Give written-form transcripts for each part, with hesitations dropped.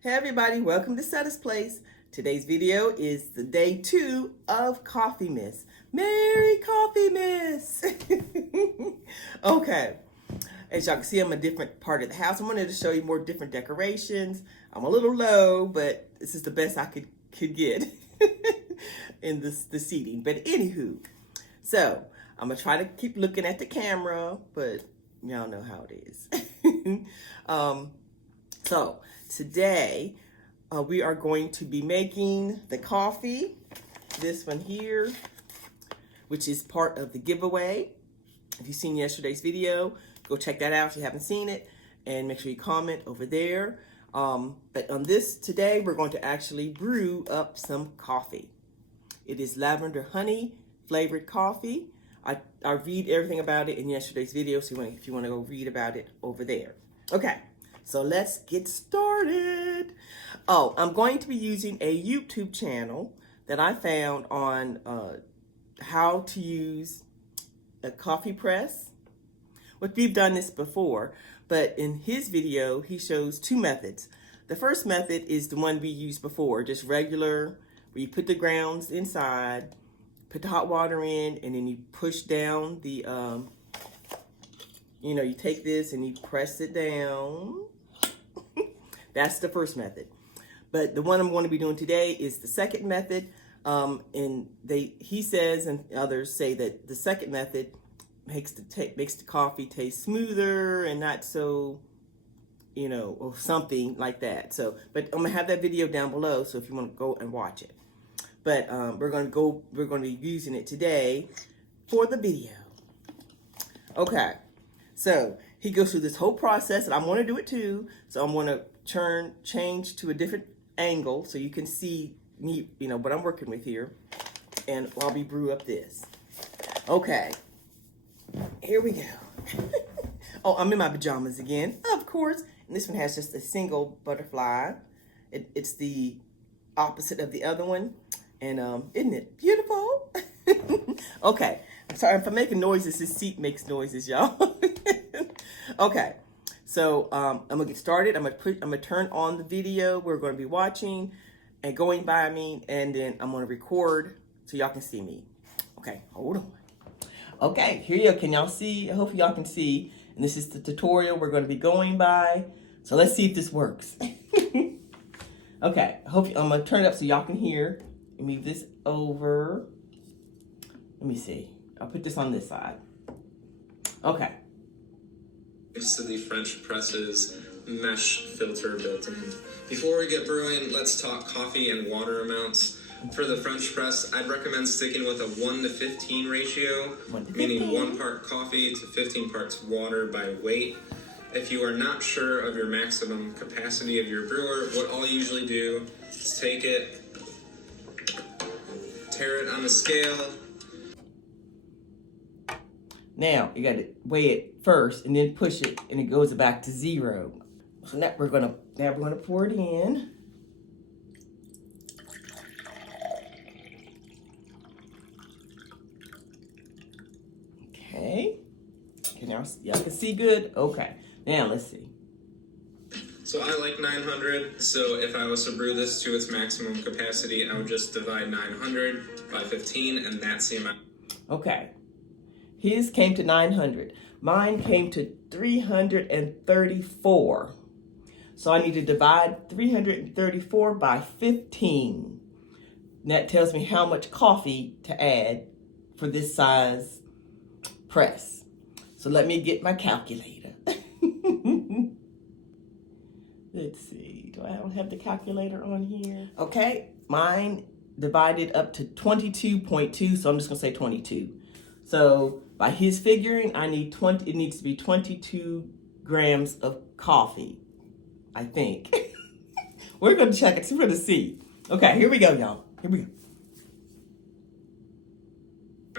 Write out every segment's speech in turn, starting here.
Hey everybody, welcome to Setta's Place. Today's video is the day 2 of Coffeemas. Merry Coffeemas! Okay, as y'all can see, I'm in a different part of the house. I wanted to show you more different decorations. I'm a little low, but this is the best I could get in the seating. But anywho, so I'm gonna try to keep looking at the camera, but y'all know how it is. So today we are going to be making the coffee, this one here, which is part of the giveaway. If you've seen yesterday's video, go check that out if you haven't seen it, and make sure you comment over there. But on this today, we're going to actually brew up some coffee. It is lavender honey flavored coffee. I read everything about it in yesterday's video, so if you want to go read about it over there. Okay. So let's get started. Oh, I'm going to be using a YouTube channel that I found on how to use a coffee press. Well, we've done this before, but in his video, he shows 2 methods. The first method is the one we used before, just regular, where you put the grounds inside, put the hot water in, and then you push down the, you take this and you press it down. That's the first method. But the one I'm going to be doing today is the second method. He says, and others say, that the second method makes the coffee taste smoother and not so, or something like that. So, but I'm gonna have that video down below, so if you want to go and watch it. But we're going to be using it today for the video. Okay. So he goes through this whole process, and I'm going to do it too. So I'm going to change to a different angle so you can see me, what I'm working with here, and while we brew up this. Okay, here we go. Oh, I'm in my pajamas again, of course. And this one has just a single butterfly. It's the opposite of the other one, and isn't it beautiful? Okay, I'm sorry if I'm making noises. This seat makes noises, y'all. Okay. So I'm gonna get started. I'm gonna turn on the video we're gonna be watching and going by, and then I'm gonna record so y'all can see me. Okay, hold on. Okay, here you go. Can y'all see? I hope y'all can see. And this is the tutorial we're gonna be going by. So let's see if this works. Okay, I'm gonna turn it up so y'all can hear. Let me move this over. Let me see. I'll put this on this side. Okay. To the French press's mesh filter built in. Before we get brewing, let's talk coffee and water amounts. For the French press, I'd recommend sticking with a 1 to 15 ratio, meaning 1 part coffee to 15 parts water by weight. If you are not sure of your maximum capacity of your brewer, what I'll usually do is take it, tear it on the scale. Now you got to weigh it first and then push it, and it goes back to 0. So now we're gonna pour it in. Okay. Now y'all can see good. Okay. Now let's see. So I like 900. So if I was to brew this to its maximum capacity, I would just divide 900 by 15, and that's the amount. Okay. His came to 900. Mine came to 334. So I need to divide 334 by 15. And that tells me how much coffee to add for this size press. So let me get my calculator. Let's see. I don't have the calculator on here. Okay. Mine divided up to 22.2. So I'm just going to say 22. So by his figuring, it needs to be 22 grams of coffee, I think. We're going to check it. We're going to see. Okay, here we go, y'all. Here we go.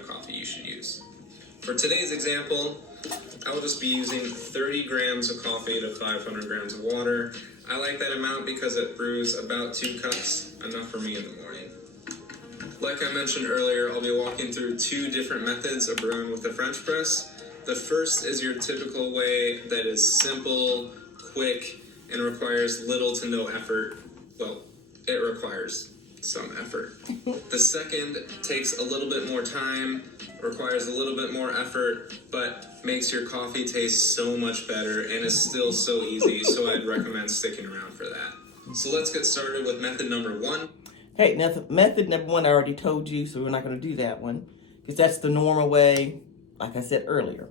Coffee you should use. For today's example, I will just be using 30 grams of coffee to 500 grams of water. I like that amount because it brews about 2 cups, enough for me in the morning. Like I mentioned earlier, I'll be walking through 2 different methods of brewing with the French press. The first is your typical way that is simple, quick, and requires little to no effort. Well, it requires some effort. The second takes a little bit more time, requires a little bit more effort, but makes your coffee taste so much better and is still so easy, so I'd recommend sticking around for that. So let's get started with method number 1. Okay, method number 1 I already told you, so we're not going to do that one because that's the normal way, like I said earlier.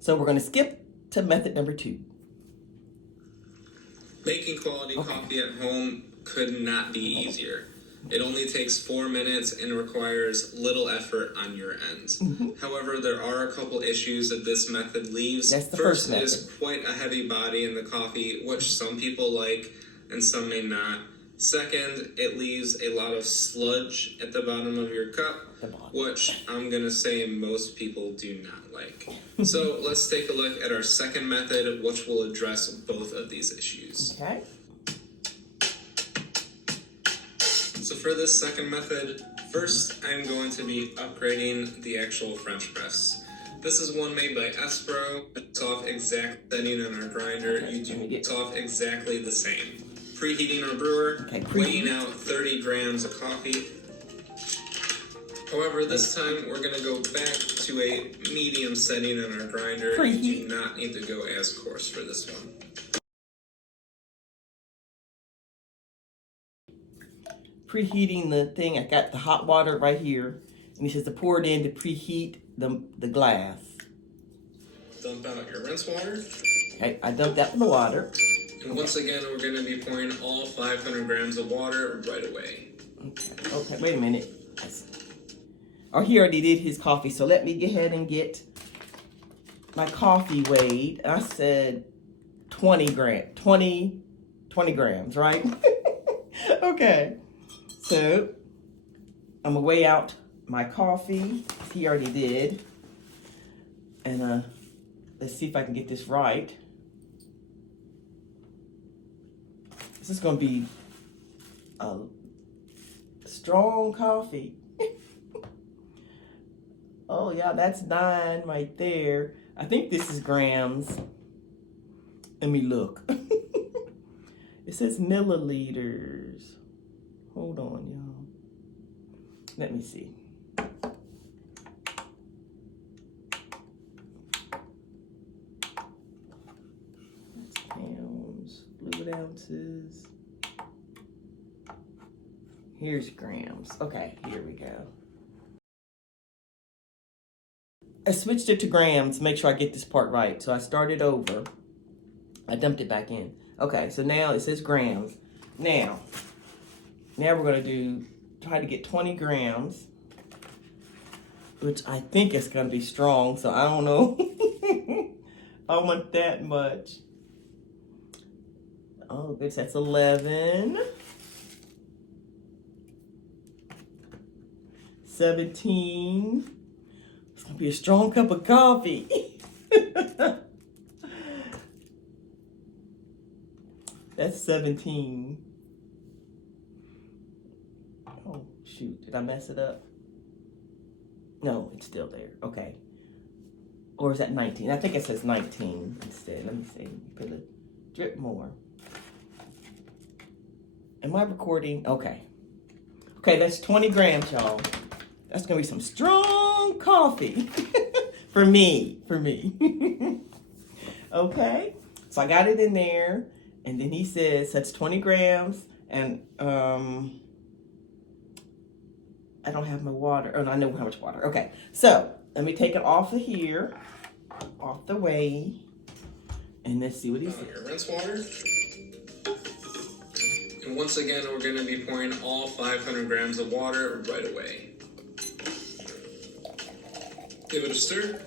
So we're going to skip to method number 2. Making quality coffee at home could not be easier. It only takes 4 minutes and requires little effort on your end. However, there are a couple issues that this method leaves. That's the first method. Is quite a heavy body in the coffee, which some people like and some may not. Second, it leaves a lot of sludge at the bottom of your cup, which I'm going to say most people do not like. So let's take a look at our second method, which will address both of these issues. Okay. So for this second method, first I'm going to be upgrading the actual French press. This is one made by Espro. It's off exact setting on our grinder. You do it's off exactly the same. Preheating our brewer, weighing out 30 grams of coffee. However, this time we're going to go back to a medium setting on our grinder. You do not need to go as coarse for this one. Preheating the thing, I got the hot water right here, and he says to pour it in to preheat the glass. Dump out your rinse water. Okay, I dumped out the water. And once again, we're going to be pouring all 500 grams of water right away. Okay, wait a minute. Oh, he already did his coffee, so let me go ahead and get my coffee weighed. I said 20 grams, right? Okay. So, I'm going to weigh out my coffee. He already did. And let's see if I can get this right. This is going to be a strong coffee. Oh, yeah, that's 9 right there. I think this is grams. Let me look. It says milliliters. Hold on, y'all. Let me see. That's pounds, fluid ounces. Here's grams. Okay, here we go. I switched it to grams to make sure I get this part right. So I started over. I dumped it back in. Okay, so now it says grams. Now we're going to try to get 20 grams, which I think is going to be strong, so I don't know. I want that much. Oh, good, that's 11. 17. It's going to be a strong cup of coffee. That's 17. Oh, shoot. Did I mess it up? No, it's still there. Okay. Or is that 19? I think it says 19 instead. Let me see. Put a drip more. Am I recording? Okay. Okay, that's 20 grams, y'all. That's going to be some strong coffee. For me. Okay. So I got it in there. And then he says that's 20 grams. And I don't have my water. Oh, no, I know how much water. Okay. So let me take it off of here. Off the way. And let's see what he says. Your rinse water. And once again, we're going to be pouring all 500 grams of water right away. Give it a stir.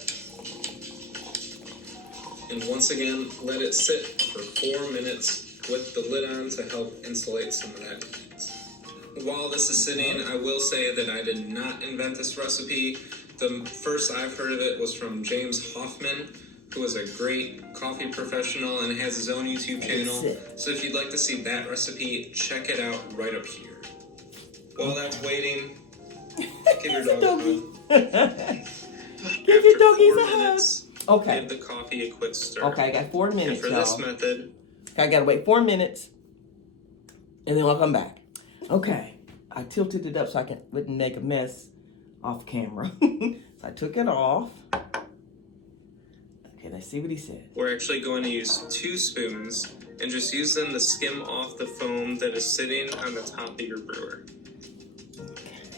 And once again, let it sit for 4 minutes with the lid on to help insulate some of that heat. While this is sitting, I will say that I did not invent this recipe. The first I've heard of it was from James Hoffman, who is a great coffee professional and has his own YouTube channel. So if you'd like to see that recipe, check it out right up here. While that's waiting, give your dog a hug. Give your doggies a hug. Minutes, Okay. give the coffee a quick stir. Okay, I got 4 minutes, and for this method, I gotta wait 4 minutes, and then I'll come back. Okay, I tilted it up so I wouldn't make a mess off camera. So I took it off. Okay, let's see what he said. We're actually going to use 2 spoons and just use them to skim off the foam that is sitting on the top of your brewer.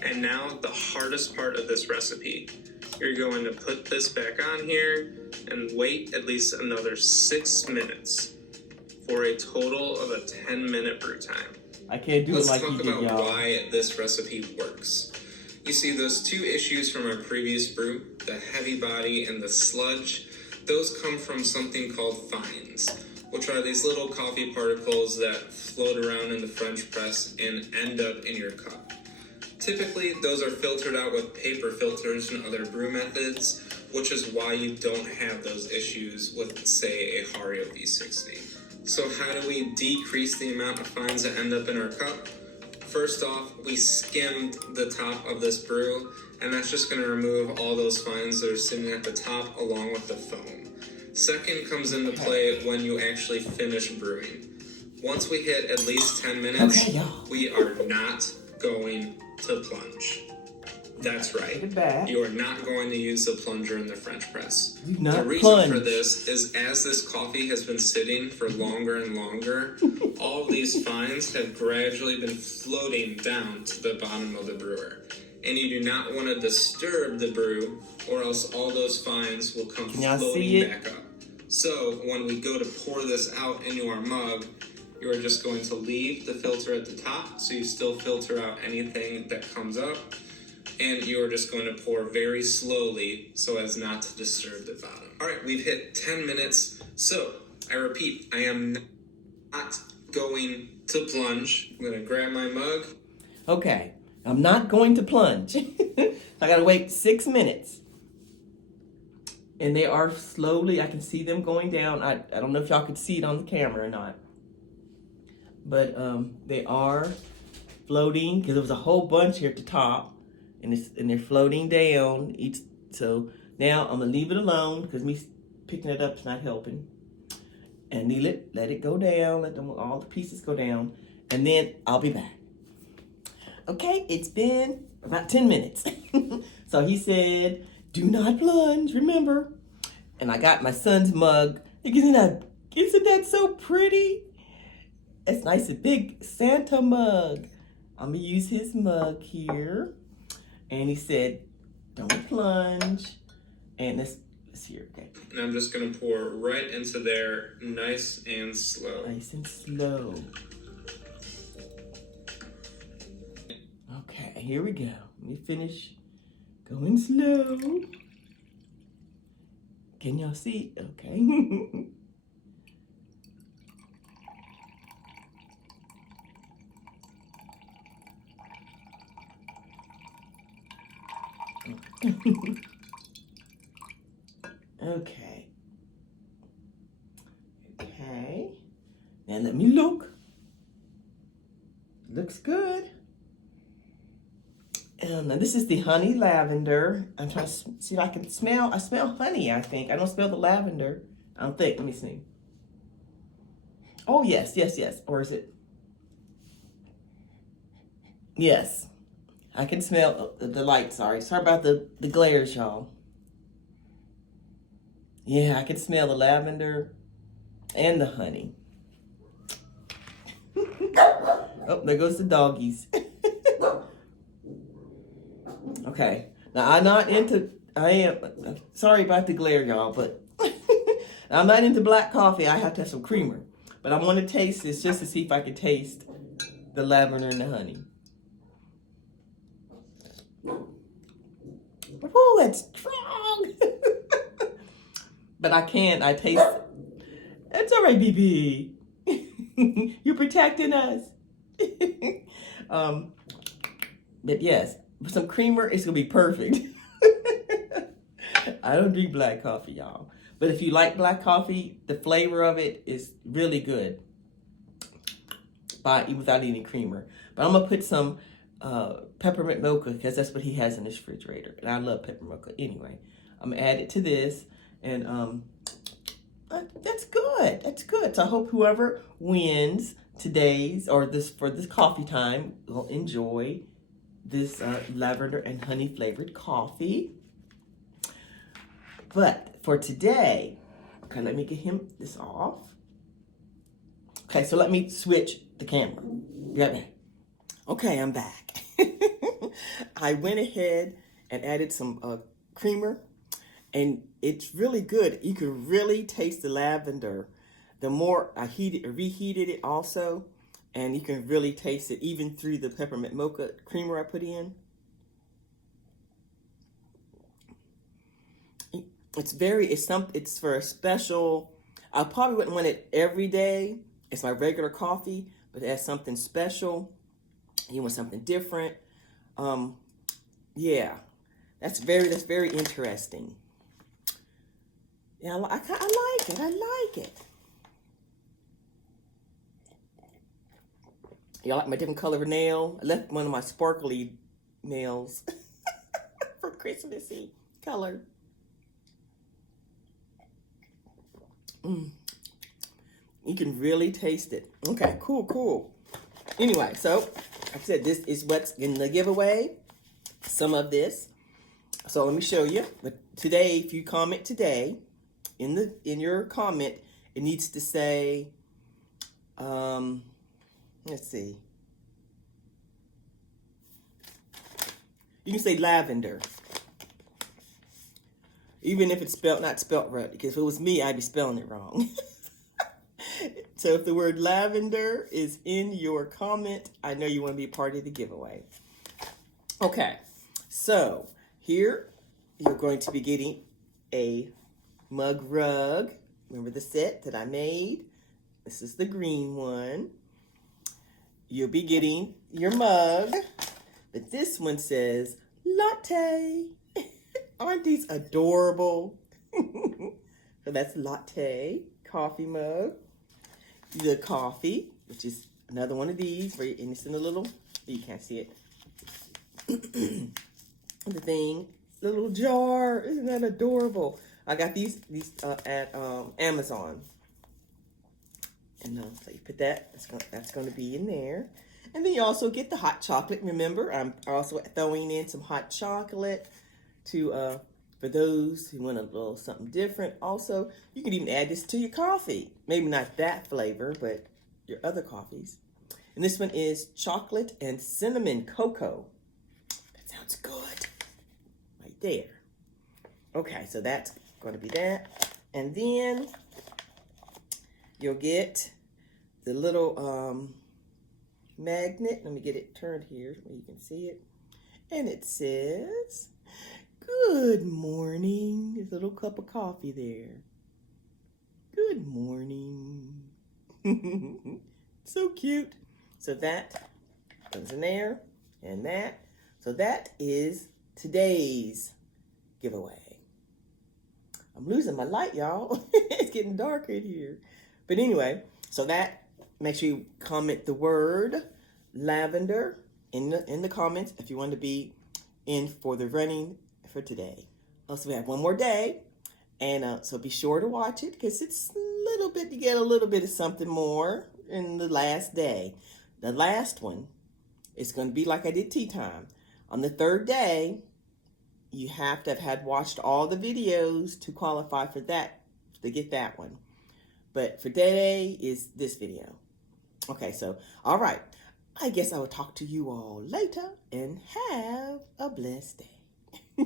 And now the hardest part of this recipe. You're going to put this back on here and wait at least another 6 minutes for a total of a 10-minute brew time. I can't do it like you Let's did, talk about y'all. why this recipe works. You see those 2 issues from our previous brew, the heavy body and the sludge, those come from something called fines, which are these little coffee particles that float around in the French press and end up in your cup. Typically, those are filtered out with paper filters and other brew methods, which is why you don't have those issues with, say, a Hario V60. So how do we decrease the amount of fines that end up in our cup? First off, we skimmed the top of this brew, and that's just going to remove all those fines that are sitting at the top along with the foam. Second comes into play when you actually finish brewing. Once we hit at least 10 minutes, we are not going to plunge. That's right. You are not going to use the plunger in the French press. The reason for this is as this coffee has been sitting for longer and longer, all of these fines have gradually been floating down to the bottom of the brewer. And you do not want to disturb the brew, or else all those fines will come floating back up. So when we go to pour this out into our mug, you are just going to leave the filter at the top, so you still filter out anything that comes up, and you are just going to pour very slowly so as not to disturb the bottom. All right, we've hit 10 minutes, so I repeat, I am not going to plunge. I'm going to grab my mug. Okay, I'm not going to plunge. I gotta wait 6 minutes. And they are slowly, I can see them going down. I don't know if y'all could see it on the camera or not. But they are floating, because there was a whole bunch here at the top, and they're floating down. So now I'm gonna leave it alone, because me picking it up is not helping. And let it go down, let all the pieces go down, and then I'll be back. Okay, it's been about 10 minutes. So he said, do not plunge, remember? And I got my son's mug. Isn't that so pretty? It's nice and big Santa mug. I'm gonna use his mug here. And he said, don't plunge. And let's here, okay. And I'm just gonna pour right into there, nice and slow. Nice and slow. Okay, here we go. Let me finish going slow. Can y'all see? Okay. Okay. Okay. Now let me look. Looks good. Now this is the honey lavender. I'm trying to see if I can smell. I smell honey, I think. I don't smell the lavender. I don't think. Let me see. Oh, yes, yes, yes. Or is it? Yes. I can smell the light, sorry. Sorry about the glares, y'all. Yeah, I can smell the lavender and the honey. Oh, there goes the doggies. Okay. Now, sorry about the glare, y'all, but I'm not into black coffee. I have to have some creamer. But I want to taste this just to see if I can taste the lavender and the honey. Oh, that's strong. But I taste. That's all right, BB. You're protecting us. But yes, with some creamer, it's going to be perfect. I don't drink black coffee, y'all. But if you like black coffee, the flavor of it is really good. Without any creamer. But I'm going to put some peppermint mocha, because that's what he has in his refrigerator. And I love peppermint mocha anyway. I'm going to add it to this. And That's good. That's good. So I hope whoever wins today's or this coffee time will enjoy this lavender and honey flavored coffee. But for today, okay, let me get him this off. Okay, so let me switch the camera. Be right back. Okay, I'm back. I went ahead and added some creamer, and it's really good. You can really taste the lavender. The more I reheated it also, and you can really taste it even through the peppermint mocha creamer I put in. It's for a special. I probably wouldn't want it every day. It's my regular coffee, but it has something special. You want something different. Yeah, that's very interesting. Yeah, I like it. I like it. Y'all like my different color nail? I left one of my sparkly nails for Christmassy color. You can really taste it. Okay, cool. Anyway, so like I said, this is what's in the giveaway. Some of this. So let me show you. But today, if you comment today, in your comment, it needs to say, let's see. You can say lavender. Even if it's not spelled right, because if it was me, I'd be spelling it wrong. So if the word lavender is in your comment, I know you want to be a part of the giveaway. Okay, so here you're going to be getting a mug rug. Remember the set that I made? This is the green one. You'll be getting your mug, but this one says latte. Aren't these adorable? So that's latte, coffee mug. The coffee, which is another one of these, and it's in a little, you can't see it. The thing, little jar, isn't that adorable? I got these at Amazon. And so you put that, that's going to be in there. And then you also get the hot chocolate. Remember, I'm also throwing in some hot chocolate to for those who want a little something different. Also, you can even add this to your coffee. Maybe not that flavor, but your other coffees. And this one is chocolate and cinnamon cocoa. That sounds good. Right there. Okay, so that's going to be that. And then you'll get the little magnet. Let me get it turned here where you can see it. And it says, good morning. There's a little cup of coffee there. Good morning. So cute. So that goes in there and that. So that is today's giveaway. I'm losing my light, y'all. It's getting darker in here. But anyway, so that, make sure you comment the word lavender in the comments if you want to be in for the running for today. Also, we have one more day, and so be sure to watch it because it's a little bit, you get a little bit of something more in the last day. The last one is going to be like I did tea time. On the third day, you have to have had watched all the videos to qualify for that, to get that one. But for today is this video. Okay, so, all right. I guess I will talk to you all later and have a blessed day.